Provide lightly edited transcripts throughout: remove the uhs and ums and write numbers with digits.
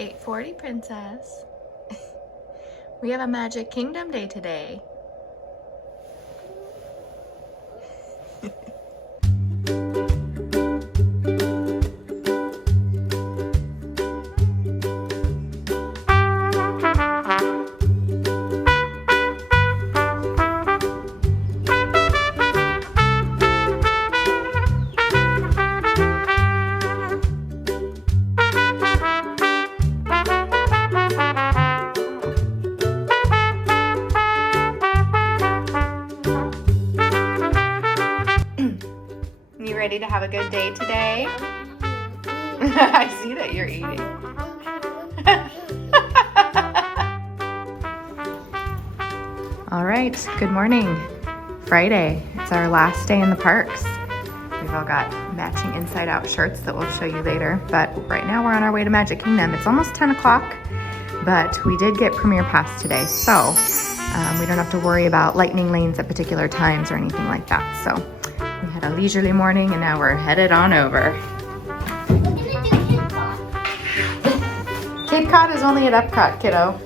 8:40, princess. We have a Magic Kingdom day today. You ready to have a good day today? I see that you're eating. All right, good morning. Friday, it's our last day in the parks. We've all got matching inside-out shirts that we'll show you later, but right now we're on our way to Magic Kingdom. It's almost 10 o'clock, but we did get Premier Pass today, so we don't have to worry about lightning lanes at particular times or anything like that. So we had a leisurely morning and now we're headed on over. We're gonna do Cape Cod. Cape Cod is only at Epcot, kiddo.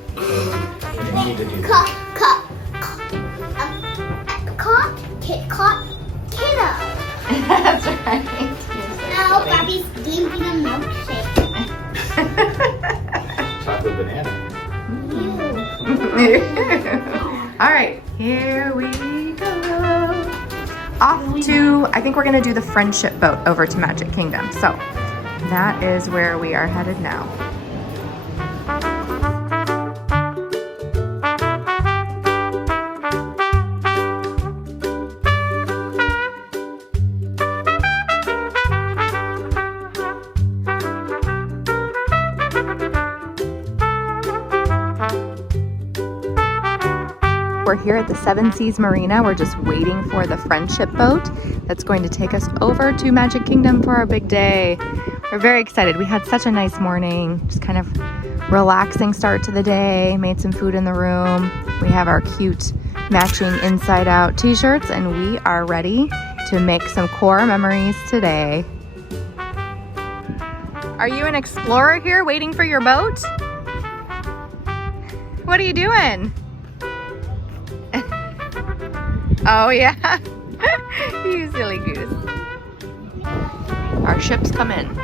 Cape Cod, kiddo. That's right. Now Bobby's giving a milkshake. Chocolate banana. All right, here we go. Off to, I think we're gonna do the friendship boat over to Magic Kingdom. So that is where we are headed now. We're here at the Seven Seas Marina. We're just waiting for the friendship boat that's going to take us over to Magic Kingdom for our big day. We're very excited. We had such a nice morning, just kind of relaxing start to the day, made some food in the room. We have our cute matching inside out t-shirts and we are ready to make some core memories today. Are you an explorer here waiting for your boat? What are you doing? Oh yeah, you silly goose. Our ships come in.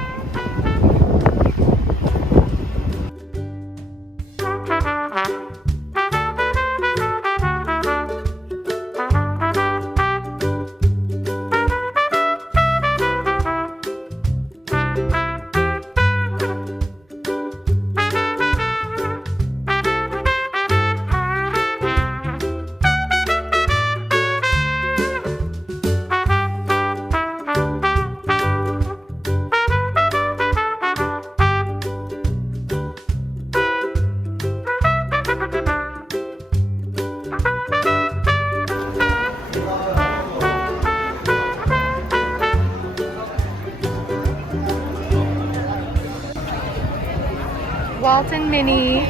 Walt and Minnie.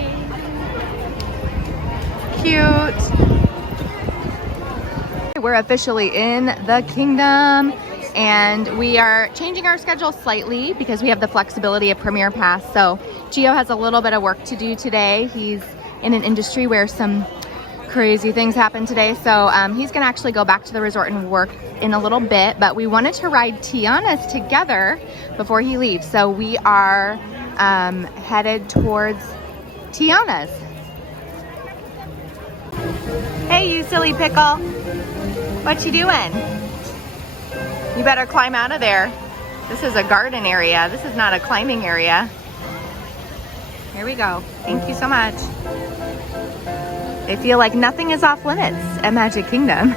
Cute. We're officially in the kingdom and we are changing our schedule slightly because we have the flexibility of Premier Pass. So Gio has a little bit of work to do today. He's in an industry where some crazy things happen today. So he's gonna actually go back to the resort and work in a little bit, but we wanted to ride Tiana's together before he leaves. So we are headed towards Tiana's. Hey, you silly pickle. What you doing? You better climb out of there. This is a garden area. This is not a climbing area. Here we go. Thank you so much. They feel like nothing is off limits at Magic Kingdom.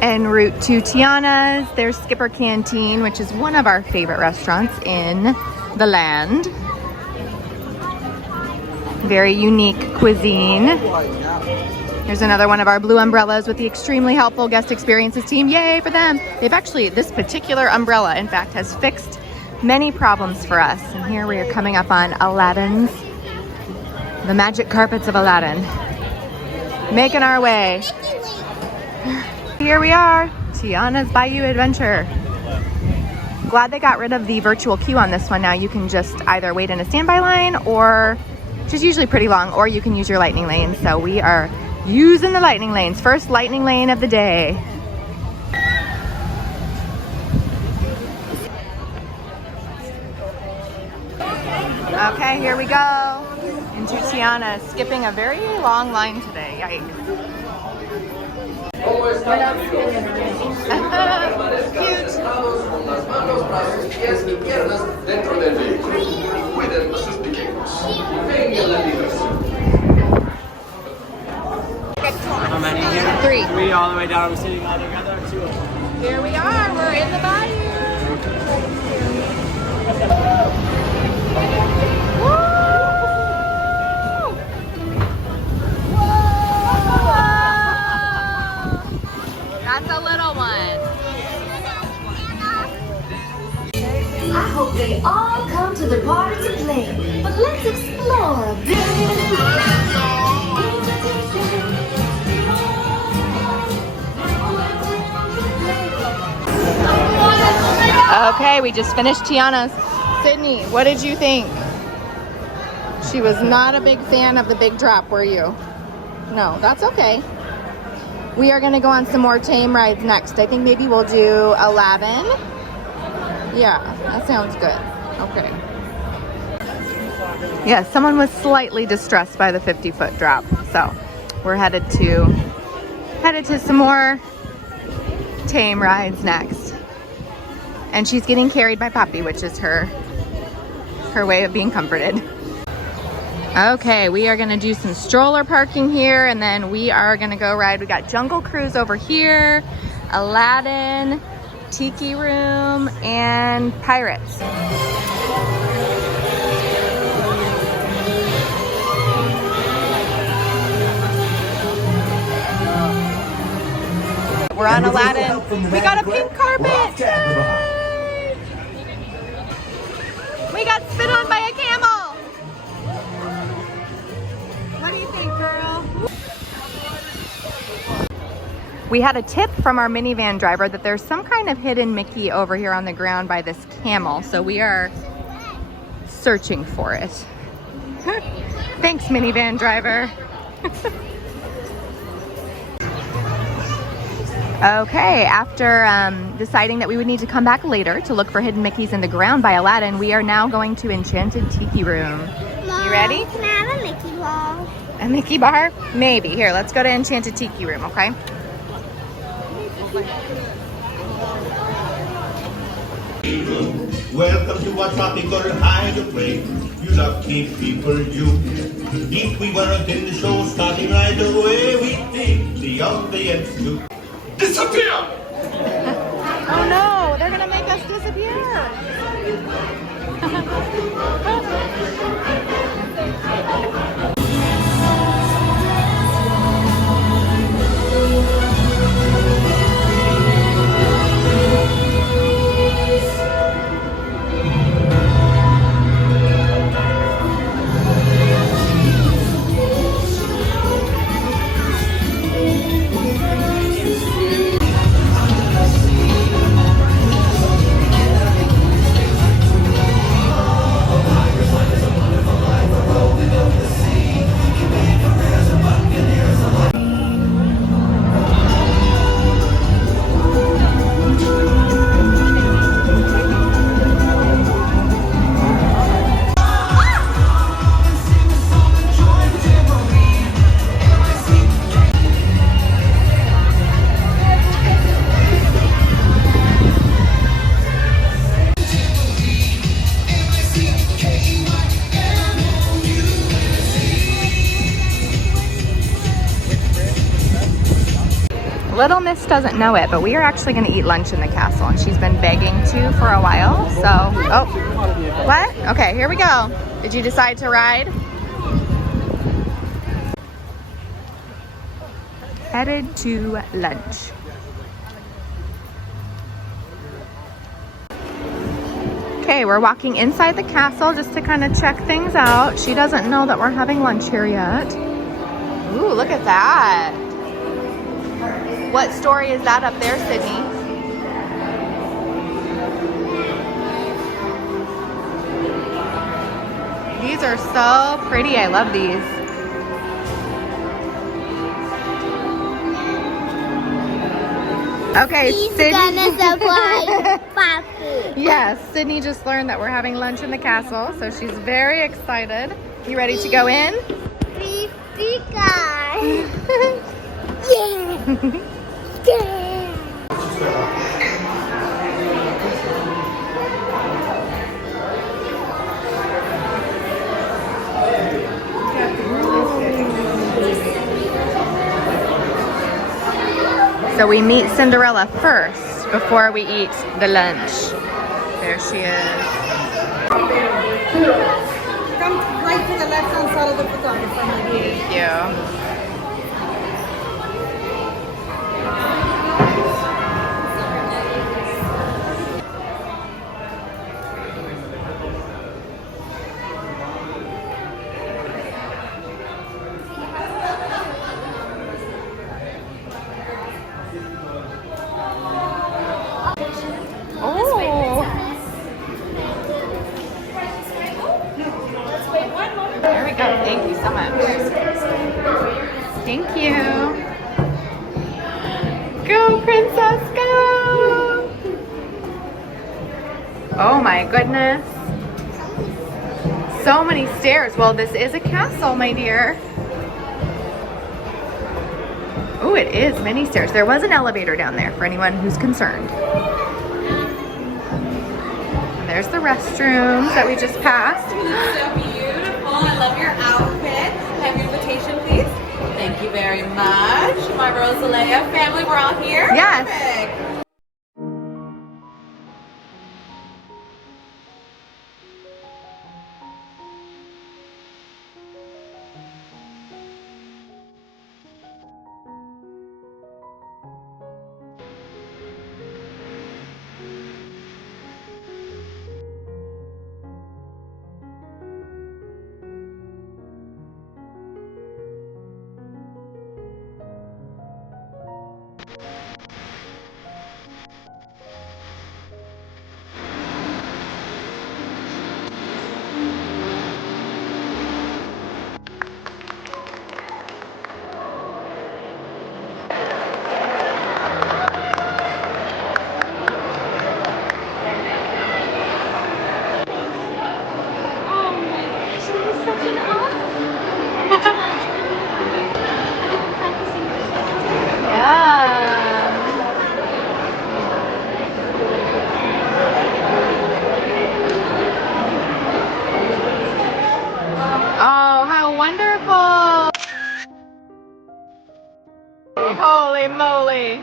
En route to Tiana's, there's Skipper Canteen, which is one of our favorite restaurants in the land. Very unique cuisine. Here's another one of our blue umbrellas with the extremely helpful guest experiences team. Yay for them. They've actually, this particular umbrella, in fact, has fixed many problems for us. And here we are coming up on Aladdin's, the magic carpets of Aladdin. Making our way. Here we are, Tiana's Bayou Adventure. Glad they got rid of the virtual queue on this one. Now you can just either wait in a standby line, or, which is usually pretty long, or you can use your lightning lane. So we are using the lightning lanes. First lightning lane of the day. Okay, here we go. Into Tiana, skipping a very long line today. Yikes. How many here? 3. 3 all the way down. We're sitting all together. 2 of them. Here we are. We're in the bayou. Woo! That's a little one. I hope they all come to the party to play, but let's explore a bit. Okay, we just finished Tiana's. Sydney, what did you think? She was not a big fan of the big drop, were you? No, that's okay. We are gonna go on some more tame rides next. I think maybe we'll do Aladdin. Yeah, that sounds good. Okay. Yeah, someone was slightly distressed by the 50-foot drop. So we're headed to some more tame rides next. And she's getting carried by Poppy, which is her way of being comforted. Okay, we are gonna do some stroller parking here, and then we are gonna go ride. We got Jungle Cruise over here, Aladdin, Tiki Room, and Pirates. We're on Aladdin. We got a pink carpet. Yay! We got spit on by a camel. What do you think, girl? We had a tip from our minivan driver that there's some kind of hidden Mickey over here on the ground by this camel. So we are searching for it. Thanks, minivan driver. Okay, after deciding that we would need to come back later to look for hidden Mickeys in the ground by Aladdin, we are now going to Enchanted Tiki Room. Mom, You ready? Can I have a Mickey ball? A Mickey bar? Maybe. Here, let's go to Enchanted Tiki Room, okay? Welcome to our tropical hideaway. You lucky people, you. If we weren't in the show, starting right away, we take the audience to disappear. Oh no, they're gonna make us disappear. Little Miss doesn't know it, but we are actually going to eat lunch in the castle, and she's been begging to for a while. So, oh, what? Okay, here we go. Did you decide to ride? headed to lunch. Okay, we're walking inside the castle just to kind of check things out. She doesn't know that we're having lunch here yet. Ooh, look at that. What story is that up there, Sydney? These are so pretty. I love these. Okay, He's Sydney. gonna supply Papu. Yes, Sydney just learned that we're having lunch in the castle, so she's very excited. You ready to go in? Pricey guy. Yeah. Yeah. So we meet Cinderella first before we eat the lunch. There she is. Come right to the left-hand side of the photographer, my dear. Thank you. Oh. There we go. Thank you so much. Thank you. Go, princess, go! Oh my goodness. So many stairs. Well, this is a castle, my dear. Oh, it is many stairs. There was an elevator down there for anyone who's concerned. There's the restrooms that we just passed. So beautiful. I love your outfit. Have your invitation, please. Thank you very much. My Rosalea family, we're all here? Yes. Perfect. Oh, how wonderful! Holy moly!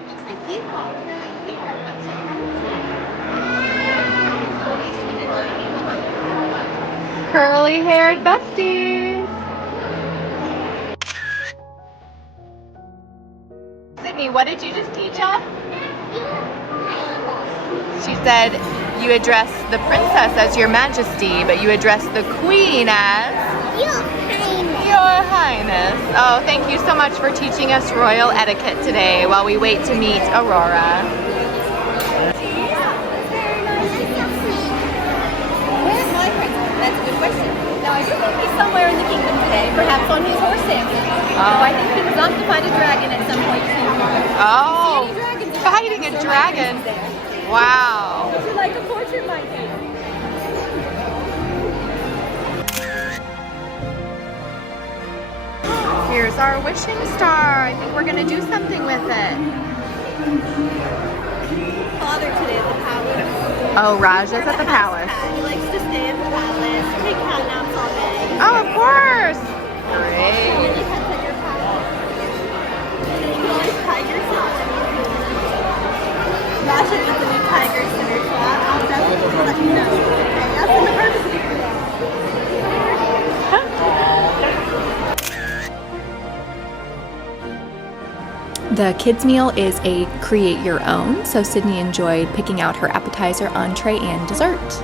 Curly-haired besties! Sydney, what did you just teach us? She said you address the princess as your majesty, but you address the queen as Your Highness. your highness. Oh, thank you so much for teaching us royal etiquette today while we wait to meet Aurora. That's a good question. Now, I do think he's somewhere in the kingdom today, perhaps on his horse dancing. Oh. I think he was off to fight a dragon at some point soon. Oh, Dragons fighting a dragon. Wow. Would you like a portrait, my dear? Here's our wishing star. I think we're gonna do something with it. Father today at the palace. Oh, Raja's at the palace. He likes to stay at the palace, take cat naps all day. Oh, of course. And Great. then he pets at your palace. And then you can always hide yourself. Raja gets a new tiger center shot. I'll definitely let you know. Okay, that's in the purpose of the The kids' meal is a create your own, so Sydney enjoyed picking out her appetizer, entree, and dessert.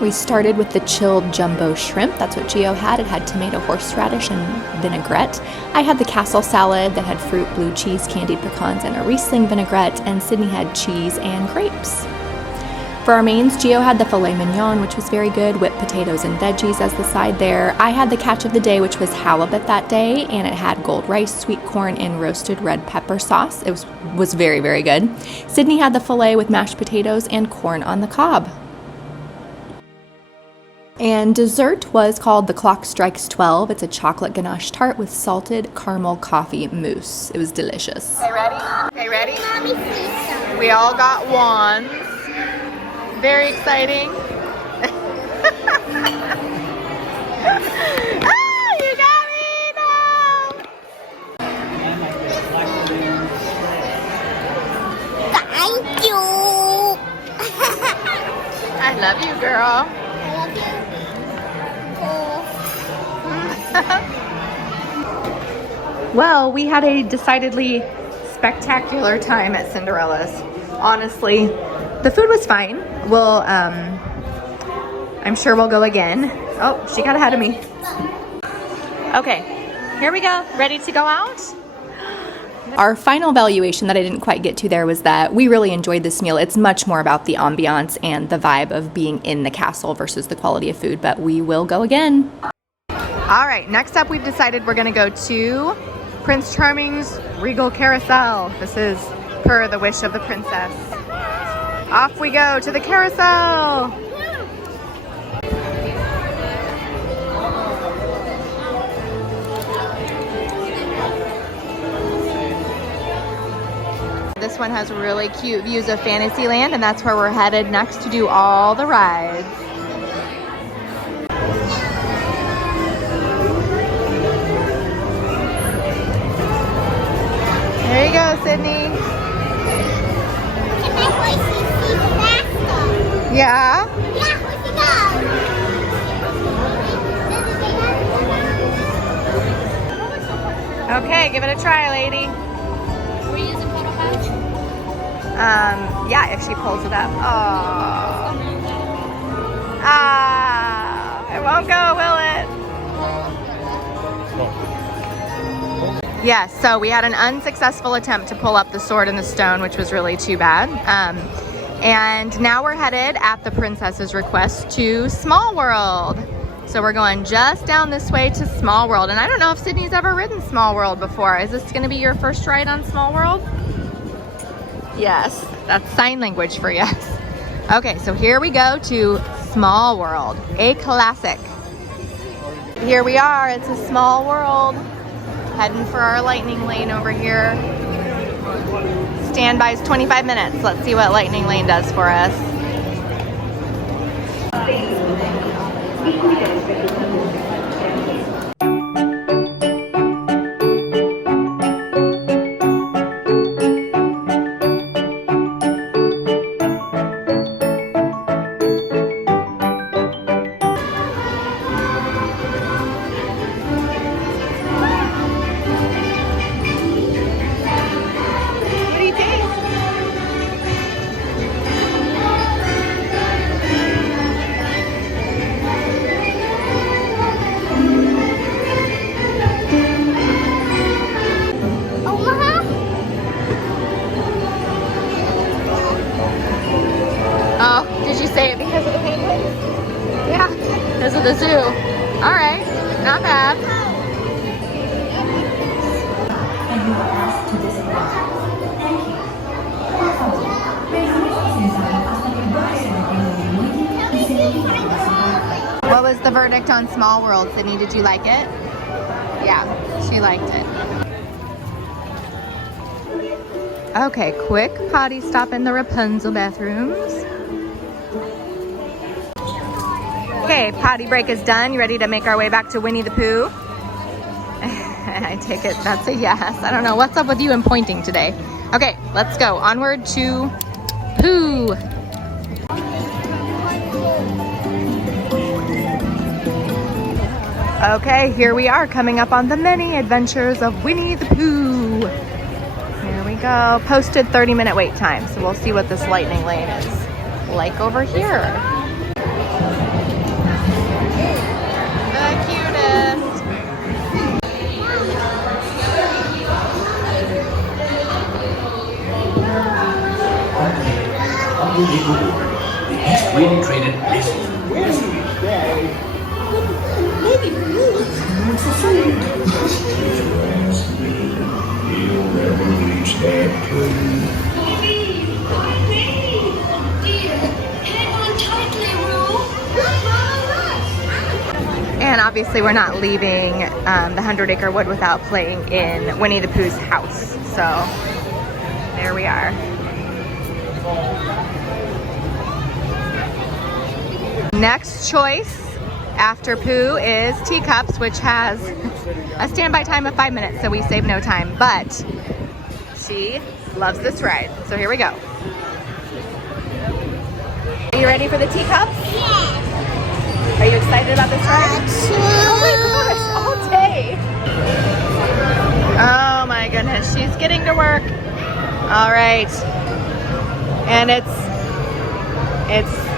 We started with the chilled jumbo shrimp. That's what Gio had. It had tomato, horseradish, and vinaigrette. I had the castle salad that had fruit, blue cheese, candied pecans, and a Riesling vinaigrette, and Sydney had cheese and grapes. For our mains, Gio had the filet mignon, which was very good, whipped potatoes and veggies as the side there. I had the catch of the day, which was halibut that day, and it had gold rice, sweet corn, and roasted red pepper sauce. It was very, very good. Sydney had the filet with mashed potatoes and corn on the cob. And dessert was called The Clock Strikes 12. It's a chocolate ganache tart with salted caramel coffee mousse. It was delicious. Okay, ready? Okay, ready? Mommy sees some. We all got wands. Very exciting. Ah, you got me! No! Thank you. I love you, girl. I love you. Well, we had a decidedly spectacular time at Cinderella's. Honestly, the food was fine. I'm sure we'll go again. Oh, she got ahead of me. Okay, here we go. Ready to go out? Our final valuation that I didn't quite get to there was that we really enjoyed this meal. It's much more about the ambiance and the vibe of being in the castle versus the quality of food, but we will go again. All right, next up we've decided we're gonna go to Prince Charming's Regal Carousel. This is per the wish of the princess. Off we go to the carousel. This one has really cute views of Fantasyland, and that's where we're headed next to do all the rides. There you go, Sydney. Can my horses see faster? Yeah? Yeah, horse go. Okay, give it a try, lady. Were you using photo pouch? Yeah, if she pulls it up. Oh. Ah, it won't go, will it? Yes, so we had an unsuccessful attempt to pull up the sword and the stone, which was really too bad. And now we're headed, at the princess's request, to Small World. So we're going just down this way to Small World. And I don't know if Sydney's ever ridden Small World before. Is this gonna be your first ride on Small World? Yes, that's sign language for yes. Okay, so here we go to Small World, a classic. Here we are, it's a Small World. Heading for our lightning lane over here. Standby's 25 minutes. Let's see what lightning lane does for us. Oh, did you say it because of the penguins? Yeah, because of the zoo. All right, not bad. And you were asked to visit the Thank you. Por favor, permanece sentado hasta que baje el muelle y se dirija a su barco. What was the verdict on Small World, Sydney? Did you like it? Yeah, she liked it. Okay, quick potty stop in the Rapunzel bathrooms. Okay, potty break is done. You ready to make our way back to Winnie the Pooh? I take it that's a yes. I don't know. What's up with you and pointing today? Okay, let's go. Onward to Pooh. Okay, here we are coming up on the many adventures of Winnie the Pooh. Here we go. Posted 30-minute wait time, so we'll see what this lightning lane is like over here. The cutest. The X-rated traded You'll never reach that place. And obviously we're not leaving the 100-acre wood without playing in Winnie the Pooh's house. So there we are. Next choice after Pooh is Teacups, which has a standby time of 5 minutes, so we save no time. But she loves this ride, so here we go. Are you ready for the Teacups? Yeah. Are you excited about this ride? Oh my gosh, all day. Oh my goodness, she's getting to work. All right. And it's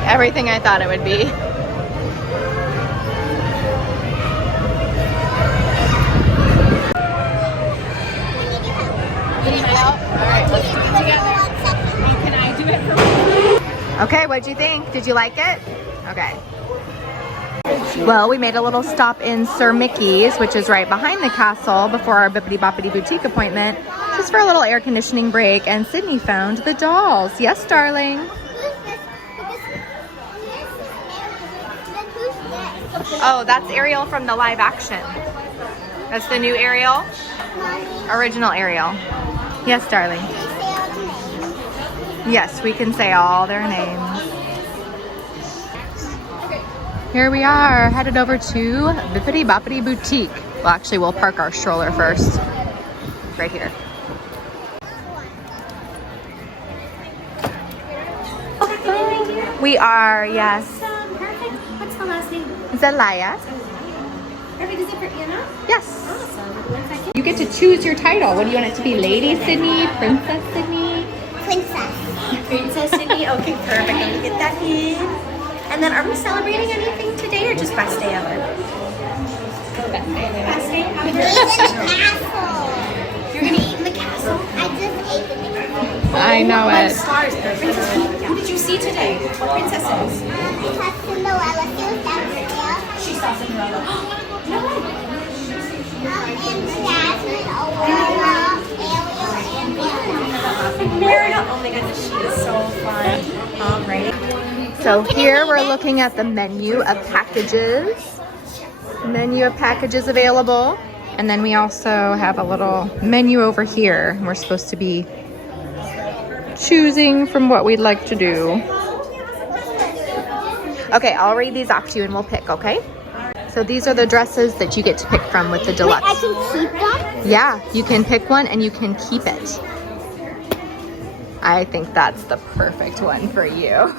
everything I thought it would be. Alright, let's do it together. Can I do it for you? Okay, what'd you think? Did you like it? Okay. Well, we made a little stop in Sir Mickey's, which is right behind the castle, before our Bibbidi Bobbidi Boutique appointment, just for a little air conditioning break, and Sydney found the dolls. Yes, darling? Oh, that's Ariel from the live action. That's the new Ariel? Original Ariel. Yes, darling. Yes, we can say all their names. Here we are, headed over to Bibbidi Bobbidi Boutique. Well, actually, we'll park our stroller first. Right here. We are, yes. Perfect. What's the last name? Zelaya. Perfect. Is it for Anna? Yes. Awesome. 1 second. You get to choose your title. What do you want it to be? Lady Sydney? Princess Sydney? Princess. Princess Sydney. Okay, perfect. Let me get that in. And then are we celebrating anything today or just best day ever? Best day ever. Best day ever. You're going to eat in the castle? I just ate in the castle. I know it. Stars. Who did you see today? What princesses? I saw Cinderella. She was downstairs. She saw Cinderella. No. And Jasmine, Aurora, Ariel, and Anna. Merida. Oh my goodness, she is so fun. All right. So here we're looking at the menu of packages. Menu of packages available. And then we also have a little menu over here. We're supposed to be choosing from what we'd like to do. Okay, I'll read these off to you and we'll pick, okay? So these are the dresses that you get to pick from with the deluxe. I can keep one? Yeah, you can pick one and you can keep it. I think that's the perfect one for you.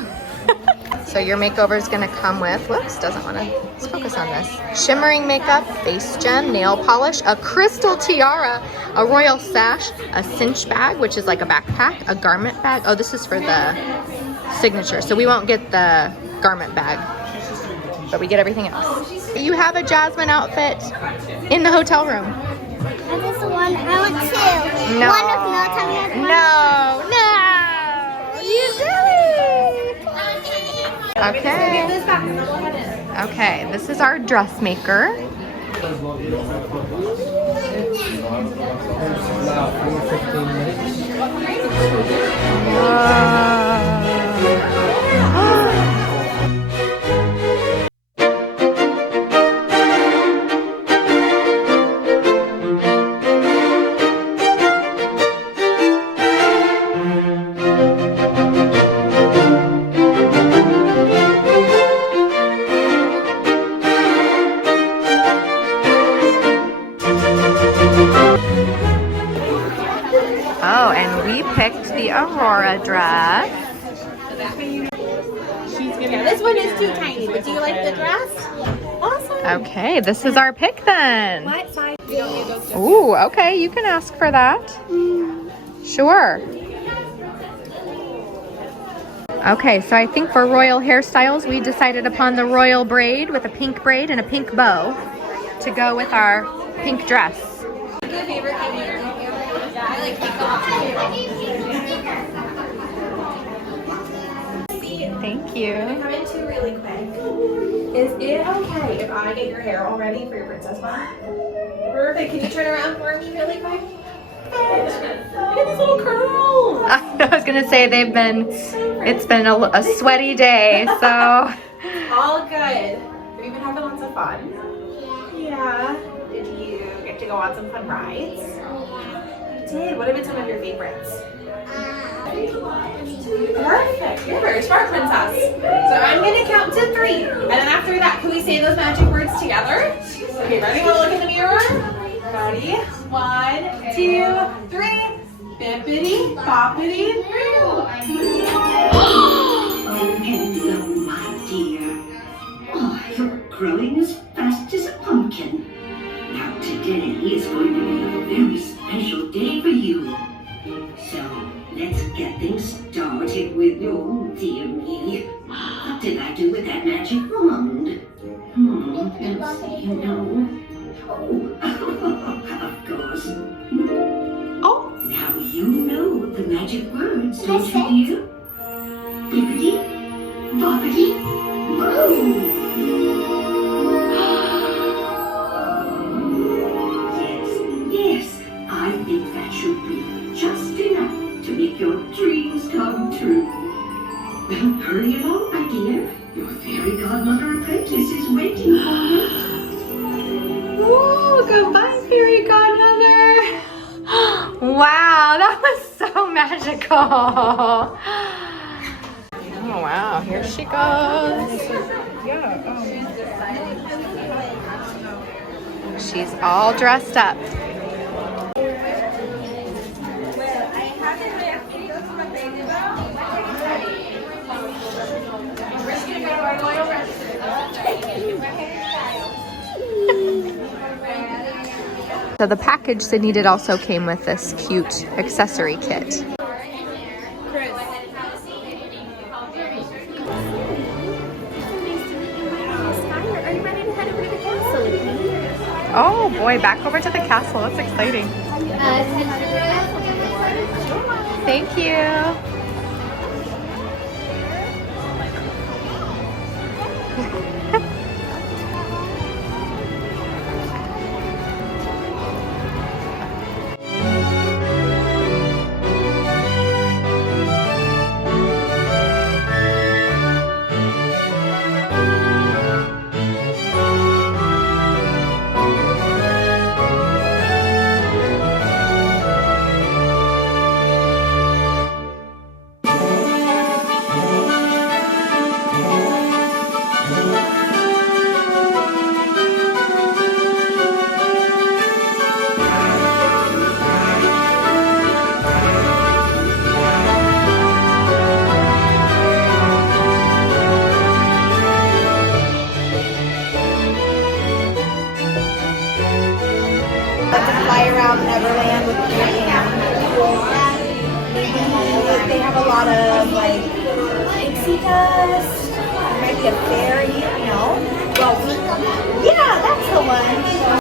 So your makeover is gonna come with, whoops, doesn't wanna, let's focus on this. Shimmering makeup, face gem, nail polish, a crystal tiara, a royal sash, a cinch bag, which is like a backpack, a garment bag. Oh, this is for the signature. So we won't get the garment bag, but we get everything else. You have a Jasmine outfit in the hotel room. And this one, I want two. No. One with no tummy. No, no, you silly. Okay. Okay, this is our dressmaker. Oh, and we picked the Aurora dress. This one is too tiny, but do you like the dress? Awesome. Okay, this is our pick then. What size? Ooh, okay, you can ask for that. Sure. Okay, so I think for royal hairstyles, we decided upon the royal braid with a pink braid and a pink bow to go with our pink dress. Thank you. Come in two really quick. Is it okay if I get your hair all ready for your princess bun? Perfect. Can you turn around for me really quick? Look at these little curls. I was gonna say it's been a sweaty day, so. All good. Have you been having lots of fun? Yeah. Did you get to go on some fun rides? You did. What have been some of your favorites? Perfect. You're a very smart princess. So I'm going to count to 3. And then after that, can we say those magic words together? Okay, ready? We'll look in the mirror. Ready? 1, 2, 3. Bibbidi Bobbidi Boo. Oh, hello, my dear. Oh, you're growing as fast as a pumpkin. Now, today is going to be a very special day for you. So, let's get things started with your dear me. What did I do with that magic wand? Let's see, no. Oh, of course. Oh, now you know the magic words, don't you, dear? Bibbidi, bobbidi, boo! Yes, I think that should be just enough to make your dreams come true. Well, hurry along, my dear. Your fairy godmother apprentice is waiting for you. Ooh, goodbye, fairy godmother. Wow, that was so magical. Oh wow, here she goes. She's all dressed up. So the package Sydney did also came with this cute accessory kit. Oh boy, back over to the castle. That's exciting. Thank you. They have a lot of like pixie dust. There might be a fairy. No. Well, yeah, that's the one.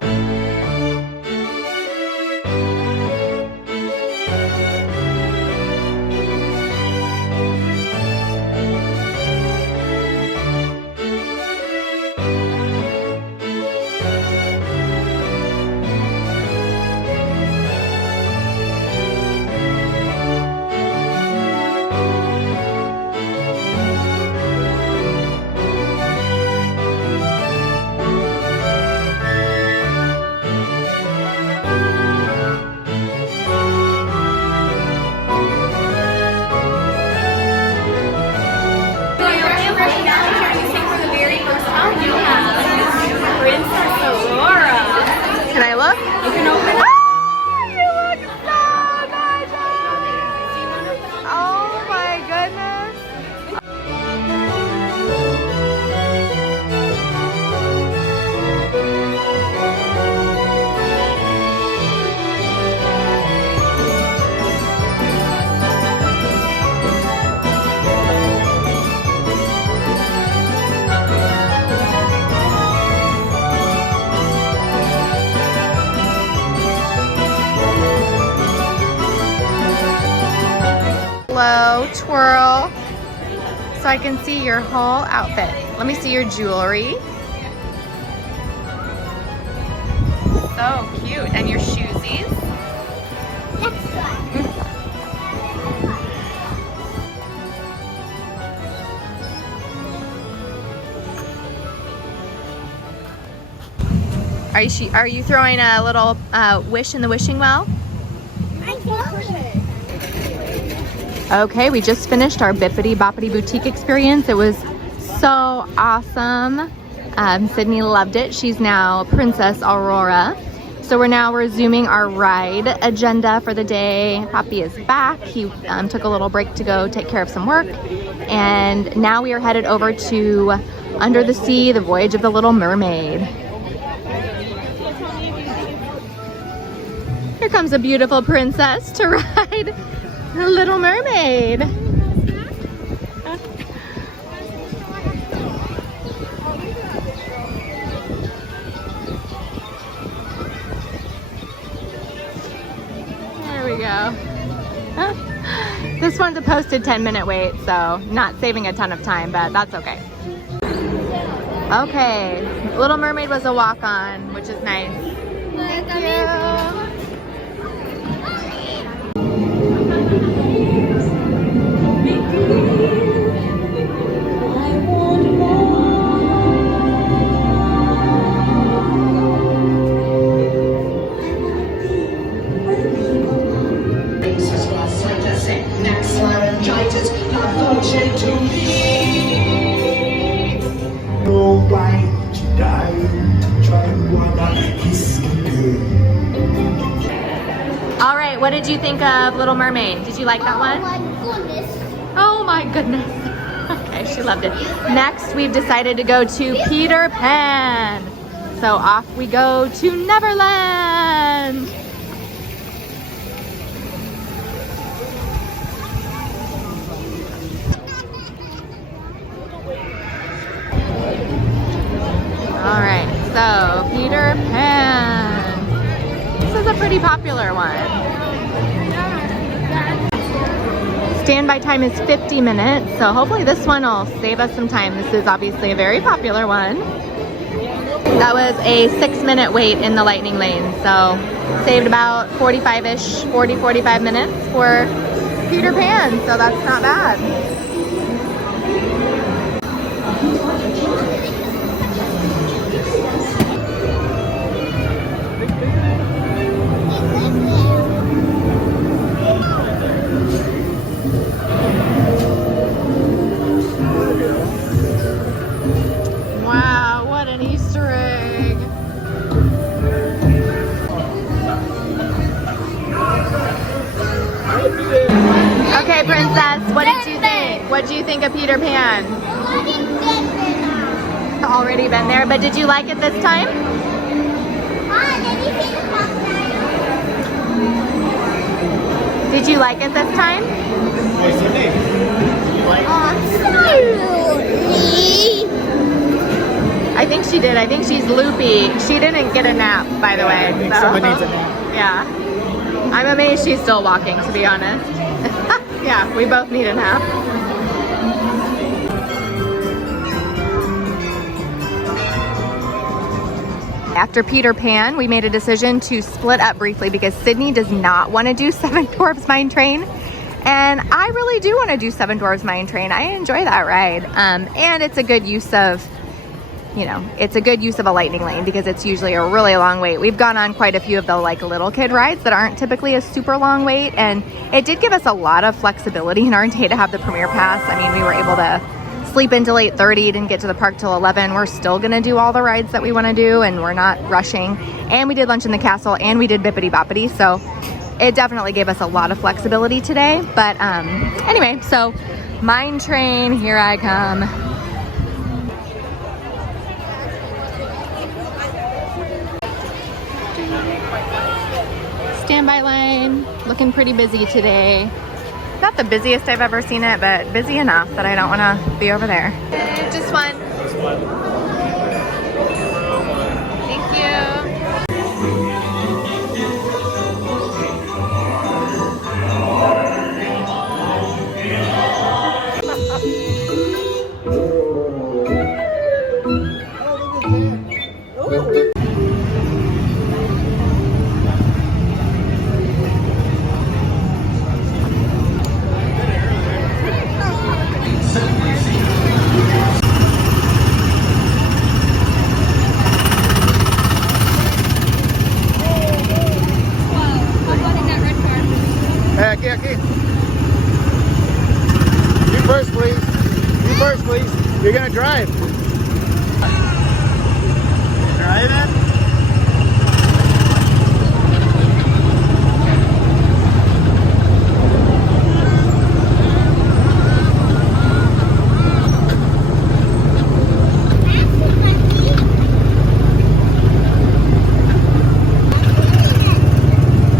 slow twirl so I can see your whole outfit. Let me see your jewelry. So cute. And your shoesies. Next one. Are you throwing a little wish in the wishing well? Okay, we just finished our Bibbidi Bobbidi Boutique experience. It was so awesome. Sydney loved it. She's now Princess Aurora. So we're now resuming our ride agenda for the day. Poppy is back. He took a little break to go take care of some work. And now we are headed over to Under the Sea, the Voyage of the Little Mermaid. Here comes a beautiful princess to ride the Little Mermaid. There we go. This one's a posted 10-minute wait, so not saving a ton of time, but that's okay. Okay, Little Mermaid was a walk-on, which is nice. Thank you. All right, what did you think of Little Mermaid? Did you like that one? Oh my goodness. Okay, she loved it. Next, we've decided to go to Peter Pan. So off we go to Neverland. All right, so Peter Pan. This is a pretty popular one. Standby time is 50 minutes, so hopefully this one will save us some time. This is obviously a very popular one. That was a 6-minute wait in the lightning lane, so saved about 45-ish, 45 minutes for Peter Pan, so that's not bad. Okay, Princess, what did you think? What did you think of Peter Pan? Already been there, but did you like it this time? Did you like it this time? I think she did. I think she's loopy. She didn't get a nap, by the way. I think someone needs a nap. Yeah. I'm amazed she's still walking, to be honest. Yeah, we both need a nap. After Peter Pan, we made a decision to split up briefly because Sydney does not want to do Seven Dwarfs Mine Train. And I really do want to do Seven Dwarfs Mine Train. I enjoy that ride. And it's a good use of, it's a good use of a lightning lane because it's usually a really long wait. We've gone on quite a few of the little kid rides that aren't typically a super long wait, and it did give us a lot of flexibility in our day to have the Premier Pass. I mean, we were able to sleep until 8:30, didn't get to the park till 11. We're still gonna do all the rides that we want to do, and we're not rushing. And we did lunch in the castle, and we did Bibbidi Bobbidi, so it definitely gave us a lot of flexibility today. But anyway, so Mine Train, here I come. Standby line, looking pretty busy today. Not the busiest I've ever seen it, but busy enough that I don't want to be over there. Just one. Thank you. Aki, Aki. You first, please. You first, please. You're gonna drive. Driving?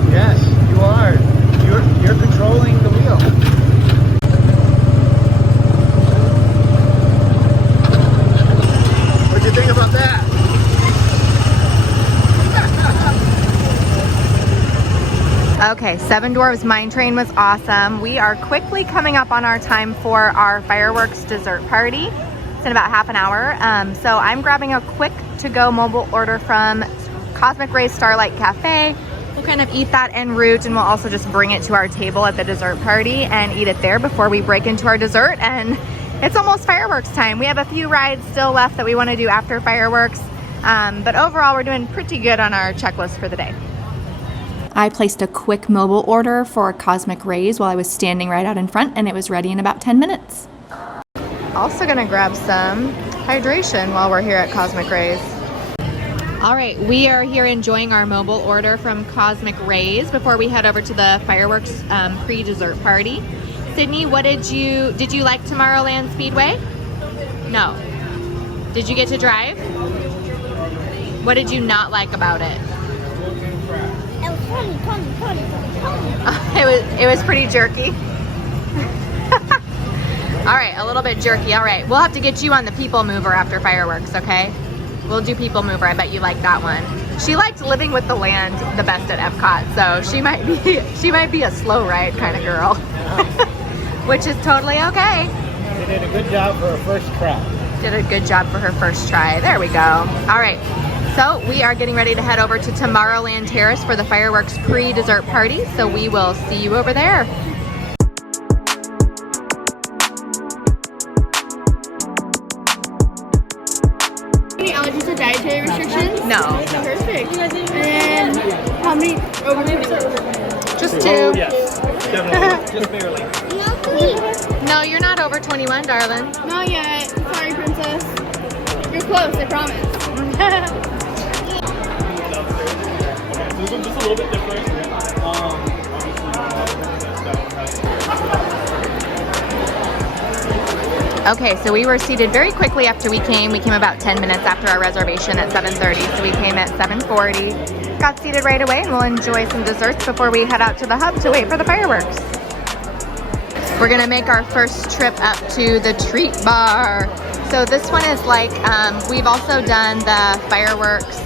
Yes, you are. You're controlling the wheel. What'd you think about that? Okay, Seven Dwarfs Mine Train was awesome. We are quickly coming up on our time for our fireworks dessert party. It's in about half an hour. So I'm grabbing a quick to-go mobile order from Cosmic Rays Starlight Cafe. We'll kind of eat that en route, and we'll also just bring it to our table at the dessert party and eat it there before we break into our dessert. And it's almost fireworks time. We have a few rides still left that we want to do after fireworks. But overall, we're doing pretty good on our checklist for the day. I placed a quick mobile order for Cosmic Rays while I was standing right out in front, and it was ready in about 10 minutes. Also gonna grab some hydration while we're here at Cosmic Rays. All right, we are here enjoying our mobile order from Cosmic Rays before we head over to the fireworks pre-dessert party. Sydney, what did you like Tomorrowland Speedway? No. Did you get to drive? What did you not like about it? It was pretty jerky. All right, a little bit jerky. All right, we'll have to get you on the People Mover after fireworks, okay? We'll do People Mover. I bet you like that one. She liked living with the land the best at Epcot, so she might be a slow ride kind of girl, which is totally okay. You did a good job for her first try. Did a good job for her first try. There we go. All right. So we are getting ready to head over to Tomorrowland Terrace for the fireworks pre-dessert party. So we will see you over there. Any allergies or dietary restrictions? No. Perfect. And how many over? Just 2. Oh, yes. Definitely. Just barely. No, please. No, you're not over 21, darling. Not yet. Sorry, princess. You're close, I promise. Just a little bit different. Okay, so we were seated very quickly after we came. We came about 10 minutes after our reservation at 7:30, so we came at 7:40. Got seated right away, and we'll enjoy some desserts before we head out to the hub to wait for the fireworks. We're gonna make our first trip up to the treat bar. So this one is like, we've also done the fireworks,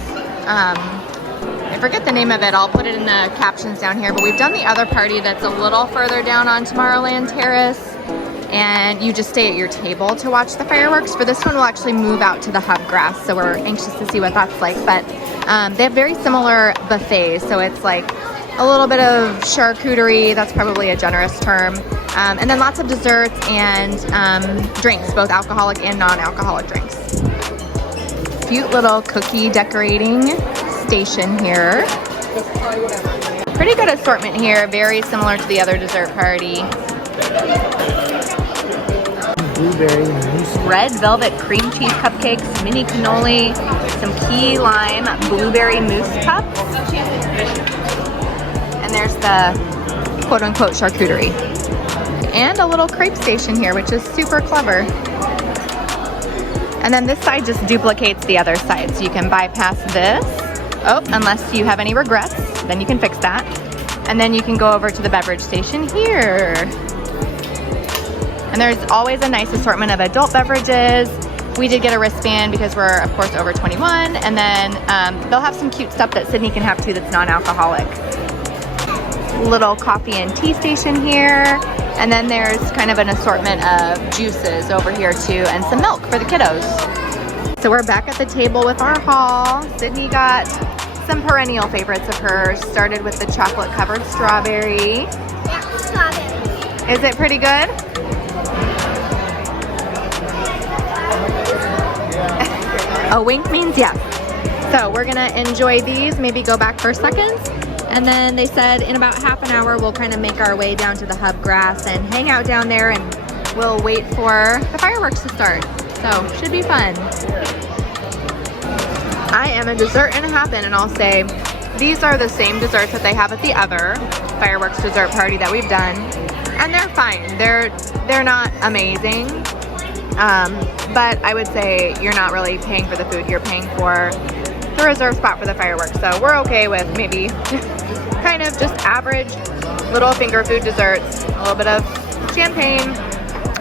I forget the name of it, I'll put it in the captions down here, but we've done the other party that's a little further down on Tomorrowland Terrace, and you just stay at your table to watch the fireworks. For this one, we'll actually move out to the hub grass, so we're anxious to see what that's like. But they have very similar buffets, so it's like a little bit of charcuterie, that's probably a generous term, and then lots of desserts and drinks, both alcoholic and non-alcoholic drinks. Cute little cookie decorating station here. Pretty good assortment here, very similar to the other dessert party. Blueberry mousse. Red velvet cream cheese cupcakes, mini cannoli, some key lime blueberry mousse cups, and there's the quote-unquote charcuterie. And a little crepe station here, which is super clever. And then this side just duplicates the other side, so you can bypass this. Oh, unless you have any regrets, then you can fix that. And then you can go over to the beverage station here. And there's always a nice assortment of adult beverages. We did get a wristband because we're, of course, over 21. And then they'll have some cute stuff that Sydney can have too that's non-alcoholic. Little coffee and tea station here. And then there's kind of an assortment of juices over here too, and some milk for the kiddos. So we're back at the table with our haul. Sydney got some perennial favorites of hers. Started with the chocolate covered strawberry. Yeah, strawberry. Is it pretty good? A wink means yes. So we're gonna enjoy these, maybe go back for seconds, And then they said in about half an hour, we'll kind of make our way down to the hub grass and hang out down there, and we'll wait for the fireworks to start. So, should be fun. I am a dessert and a half in, and I'll say these are the same desserts that they have at the other fireworks dessert party that we've done. And they're fine. They're not amazing. But I would say you're not really paying for the food. You're paying for the reserved spot for the fireworks. So we're okay with maybe kind of just average little finger food desserts, a little bit of champagne,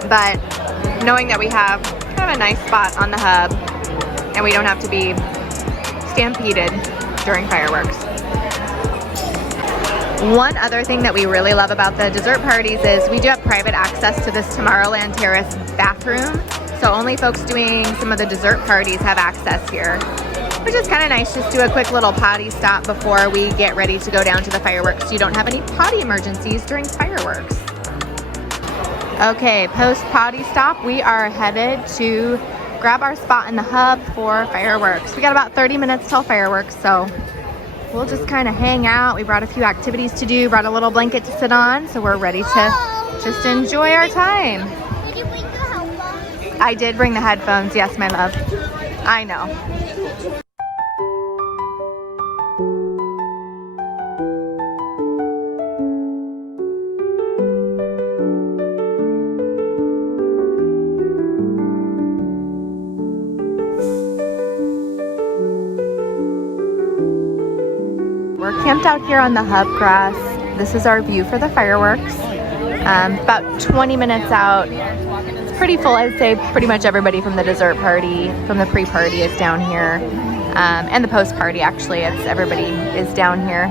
but knowing that we have kind of a nice spot on the hub and we don't have to be stampeded during fireworks. One other thing that we really love about the dessert parties is we do have private access to this Tomorrowland Terrace bathroom. So only folks doing some of the dessert parties have access here, which is kind of nice. Just do a quick little potty stop before we get ready to go down to the fireworks so you don't have any potty emergencies during fireworks. Okay, post potty stop, we are headed to grab our spot in the hub for fireworks. We got about 30 minutes till fireworks, so we'll just kind of hang out. We brought a few activities to do, brought a little blanket to sit on, so we're ready to just enjoy our time. Did you bring the headphones? I did bring the headphones, yes, my love. I know. We're camped out here on the hub grass. This is our view for the fireworks. About 20 minutes out. It's pretty full. I'd say pretty much everybody from the dessert party, from the pre-party is down here. And the post-party, actually. Everybody is down here.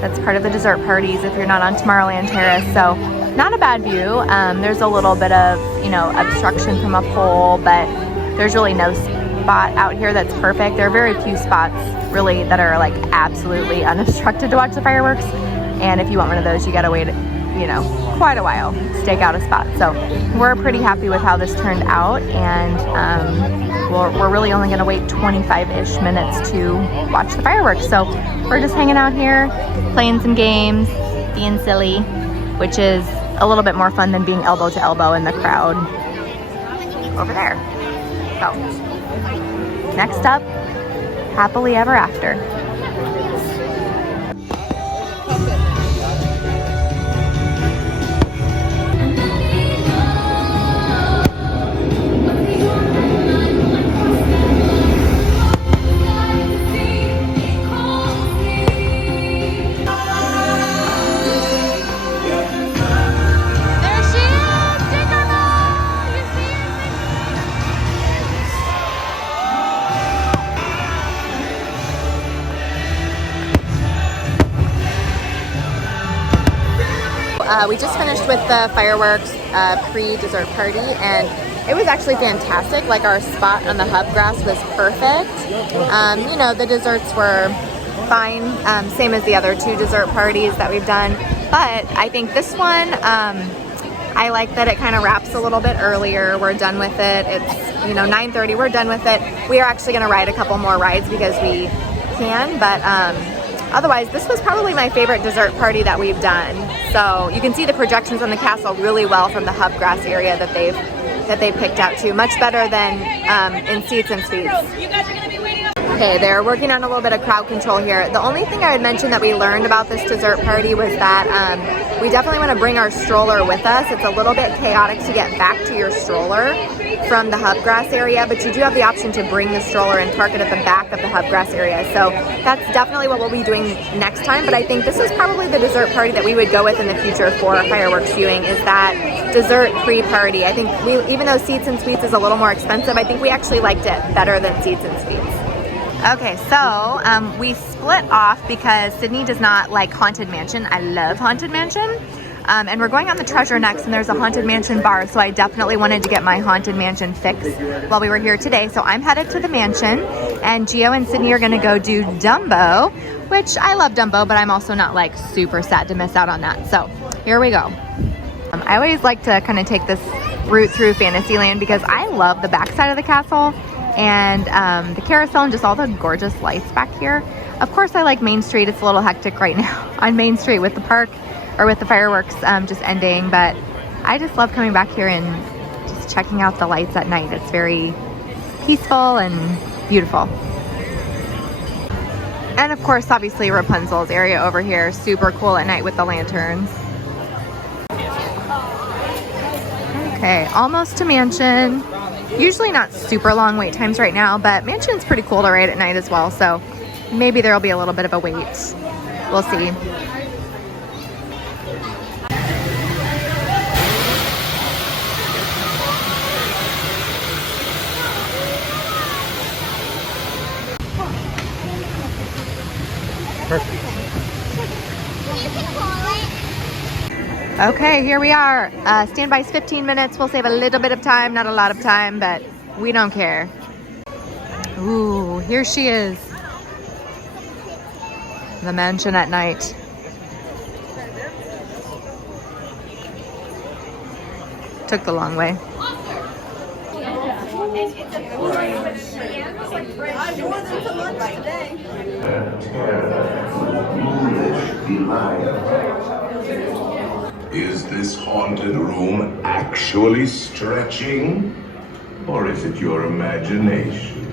That's part of the dessert parties if you're not on Tomorrowland Terrace. So not a bad view. There's a little bit of, obstruction from a pole, but there's really no spot out here that's perfect. There are very few spots really that are like absolutely unobstructed to watch the fireworks, and if you want one of those you gotta wait quite a while, stake out a spot. So we're pretty happy with how this turned out, and we're really only gonna wait 25-ish minutes to watch the fireworks. So we're just hanging out here, playing some games, being silly, which is a little bit more fun than being elbow to elbow in the crowd over there. So next up, happily ever after. We just finished with the fireworks pre-dessert party, and it was actually fantastic. Like, our spot on the hub grass was perfect. The desserts were fine, same as the other two dessert parties that we've done. But I think this one, I like that it kind of wraps a little bit earlier. We're done with it. It's 9:30. We're done with it. We are actually going to ride a couple more rides because we can, but otherwise, this was probably my favorite dessert party that we've done. So you can see the projections on the castle really well from the hub grass area that they've picked out too. Much better than in Seats and Suites. Okay, they're working on a little bit of crowd control here. The only thing I would mention that we learned about this dessert party was that we definitely want to bring our stroller with us. It's a little bit chaotic to get back to your stroller from the hub grass area, but you do have the option to bring the stroller and park it at the back of the hub grass area. So that's definitely what we'll be doing next time, but I think this is probably the dessert party that we would go with in the future for fireworks viewing, is that dessert pre-party. I think even though Seats and Suites is a little more expensive, I think we actually liked it better than Seats and Suites. Okay, so we split off because Sydney does not like Haunted Mansion. I love Haunted Mansion. And we're going on the Treasure next, and there's a Haunted Mansion bar, so I definitely wanted to get my Haunted Mansion fix while we were here today. So I'm headed to the mansion, and Gio and Sydney are gonna go do Dumbo, which I love Dumbo, but I'm also not like super sad to miss out on that. So here we go. I always like to kind of take this route through Fantasyland because I love the backside of the castle, and the carousel and just all the gorgeous lights back here. Of course, I like Main Street. It's a little hectic right now on Main Street with the park or with the fireworks just ending, but I just love coming back here and just checking out the lights at night. It's very peaceful and beautiful. And of course, obviously Rapunzel's area over here, super cool at night with the lanterns. Okay, almost to Mansion. Usually not super long wait times right now, but Mansion's pretty cool to ride at night as well, so maybe there'll be a little bit of a wait. We'll see. Perfect. Okay, here we are. Standby's 15 minutes. We'll save a little bit of time, not a lot of time, but we don't care. Ooh, here she is. The mansion at night. Took the long way. Is this haunted room actually stretching? Or is it your imagination?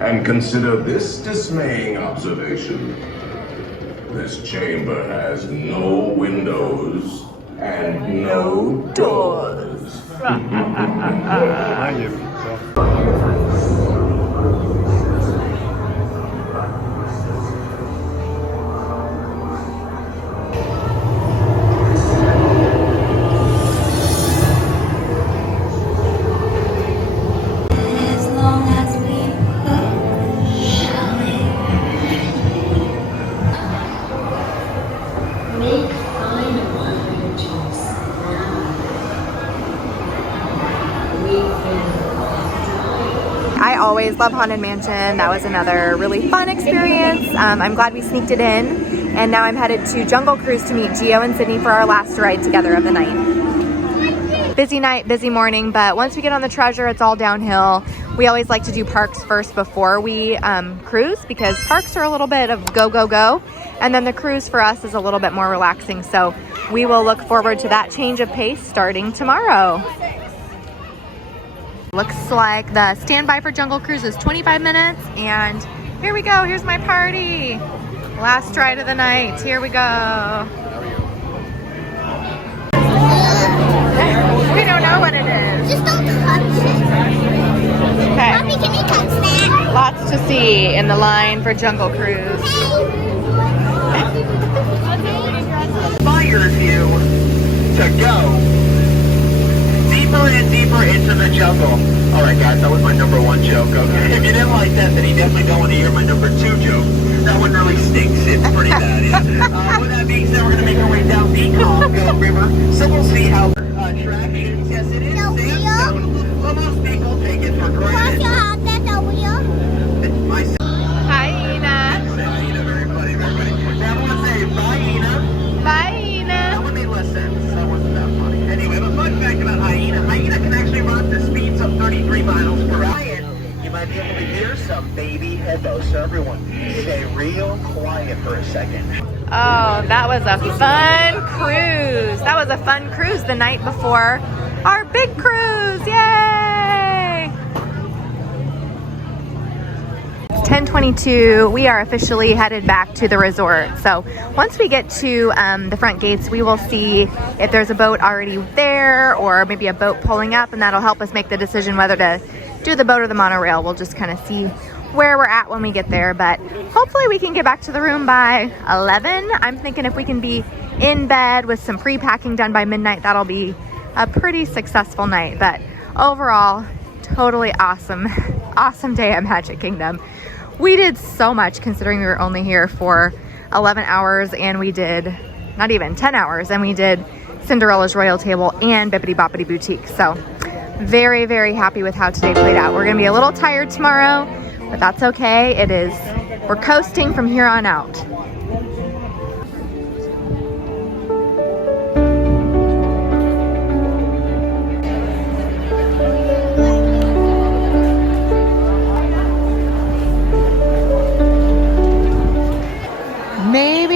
And consider this dismaying observation. This chamber has no windows and no doors. I always love Haunted Mansion. That was another really fun experience. I'm glad we sneaked it in. And now I'm headed to Jungle Cruise to meet Gio and Sydney for our last ride together of the night. Busy night, busy morning, but once we get on the Treasure, it's all downhill. We always like to do parks first before we cruise, because parks are a little bit of go, go, go. And then the cruise for us is a little bit more relaxing. So we will look forward to that change of pace starting tomorrow. Looks like the standby for Jungle Cruise is 25 minutes, and here we go. Here's my party. Last ride of the night. Here we go. We don't know what it is. Just don't touch it. Okay. Mommy, can you touch that? Lots to see in the line for Jungle Cruise. Inspires you to go deeper and deeper into the jungle. All right, guys, that was my number one joke, okay? If you didn't like that, then you definitely don't want to hear my number two joke. That one really stinks. It's pretty bad, yeah. With that being said, we're going to make our way down the Congo River, so we'll see how attractions, yes, it is sandstone, but most people take it for granted. Hyena. Hyena, very funny, very funny. Now, I want to say hyena. Hyena. Nobody listens. That wasn't that funny. Anyway, but fun fact about hyena. Hyena can actually run to speeds of 33 miles per hour. You might be able to hear some baby hippos. So everyone, stay real quiet for a second. Oh, that was a fun cruise. That was a fun cruise the night before our big cruise. Yay! It's 10:22. We are officially headed back to the resort. So once we get to the front gates, we will see if there's a boat already there or maybe a boat pulling up, and that'll help us make the decision whether to do the boat or the monorail. We'll just kind of see where we're at when we get there, but hopefully we can get back to the room by 11. I'm thinking if we can be in bed with some pre-packing done by midnight, that'll be a pretty successful night. But overall, totally awesome day at Magic Kingdom. We did so much considering we were only here for 11 hours, and we did not even 10 hours, and we did Cinderella's Royal Table and Bibbidi Bobbidi Boutique. So very, very happy with how today played out. We're gonna be a little tired tomorrow, but that's okay. We're coasting from here on out.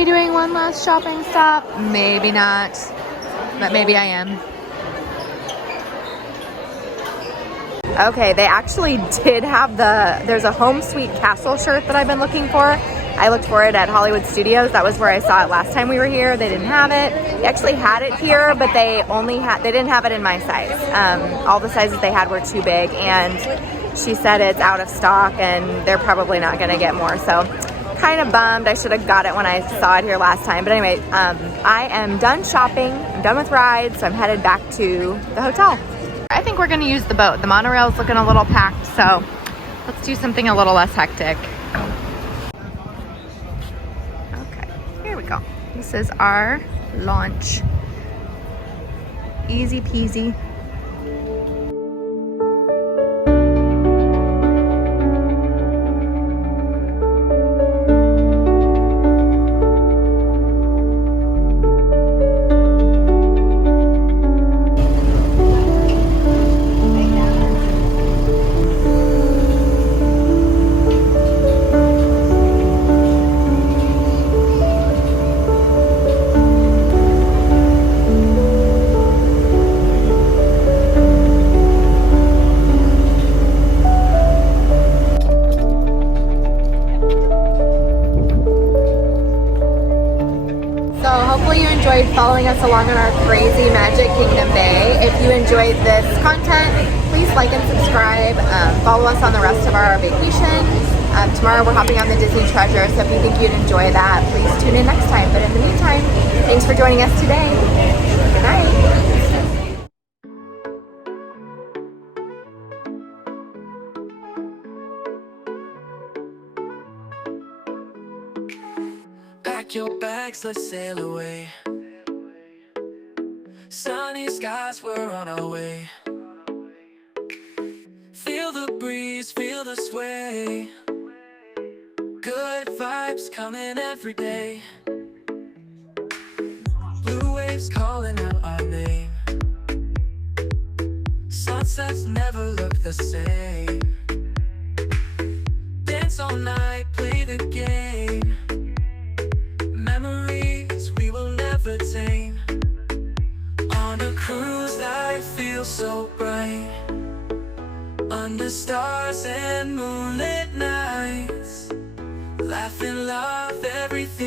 we doing one last shopping stop? Maybe not, but maybe I am. Okay, they actually did have there's a Home Sweet Castle shirt that I've been looking for. I looked for it at Hollywood Studios. That was where I saw it last time we were here. They didn't have it. They actually had it here, but they didn't have it in my size. All the sizes they had were too big, and she said it's out of stock and they're probably not gonna get more. So kind of bummed. I should have got it when I saw it here last time. But anyway, I am done shopping. I'm done with rides, so I'm headed back to the hotel. I think we're gonna use the boat. The monorail's looking a little packed, so let's do something a little less hectic. Okay, here we go. This is our launch. Easy peasy. Following us along on our crazy Magic Kingdom day. If you enjoyed this content, please like and subscribe. Follow us on the rest of our vacation. Tomorrow we're hopping on the Disney Treasure, so if you think you'd enjoy that, please tune in next time. But in the meantime, thanks for joining us today. Good night. Pack your bags, let's sail away. Sunny skies, we're on our way. Feel the breeze, feel the sway. Good vibes coming every day. Blue waves calling out our name. Sunsets never look the same. Dance all night, play the game. Memories we will never tame. On a cruise that feels so bright, under stars and moonlit nights, laughing, love, everything.